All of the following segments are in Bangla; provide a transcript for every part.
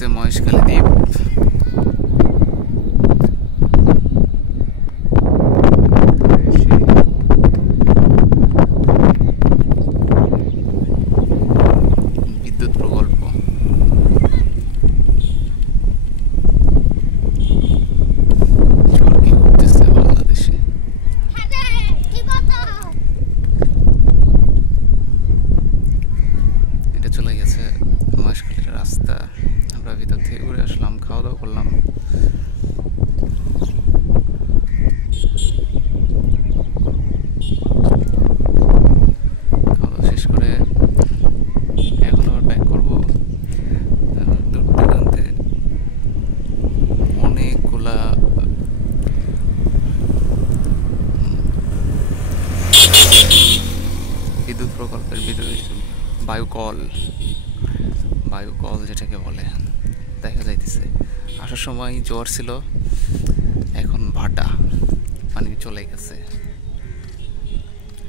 ঘুরতেছে মহেশখালী দ্বীপ। বিদ্যুৎ প্রকল্প চরকি ঘুরতেছে বাংলাদেশে। এটা চলে গেছে মহেশখালীর রাস্তা। আমরা ভিতর থেকে ঘুরে আসলাম, খাওয়া দাওয়া করলাম। খাওয়া দাওয়া শেষ করে এখন আবার ব্যাক করবো। দূর দূরান্তে অনেকগুলা বিদ্যুৎ প্রকল্পের বায়ুকল যেটাকে বলে দেখা যাইতেছে। আসার সময় জোয়ার ছিল, এখন ভাটা, পানি চলে গেছে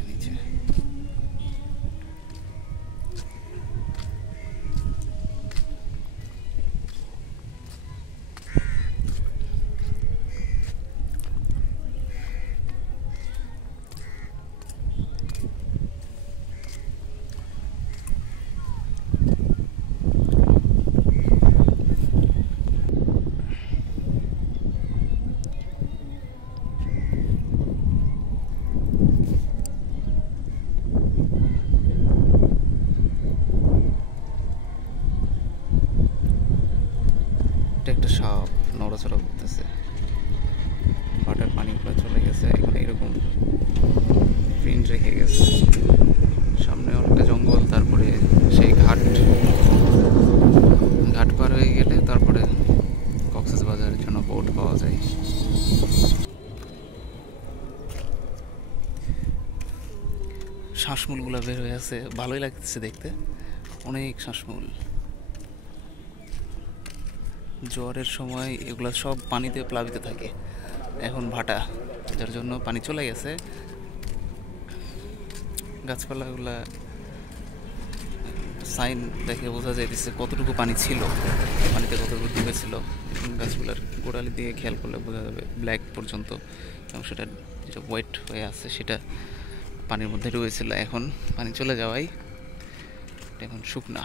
নিচে। এটা একটা সাপ নড়াচড়া করতেছে। ভাটার পানিগুলো চলে গেছে, এখন এরকম প্রিন্ট রেখে গেছে। সামনে অনেকটা জঙ্গল, তারপরে সেই ঘাট পার হয়ে গেলে তারপরে কক্সবাজারের জন্য বোট পাওয়া যায়। শ্বাসমূলগুলো বের হয়ে আছে, ভালোই লাগতেছে দেখতে, অনেক শ্বাসমূল। জোয়ারের সময় এগুলো সব পানিতে প্লাবিত থাকে, এখন ভাটা, যার জন্য পানি চলে গেছে। গাছপালাগুলা সাইন দেখে বোঝা যাইতেছে কতটুকু পানি ছিল, পানিতে কতটুকু ডুবেছিল। গাছগুলার গোড়ালি দিয়ে খেয়াল করলে বোঝা যাবে ব্ল্যাক পর্যন্ত, এবং সেটা যেটা হোয়াইট হয়ে আছে সেটা পানির মধ্যে ডুবেছিল। এখন পানি চলে যাওয়ায় এখন শুকনা।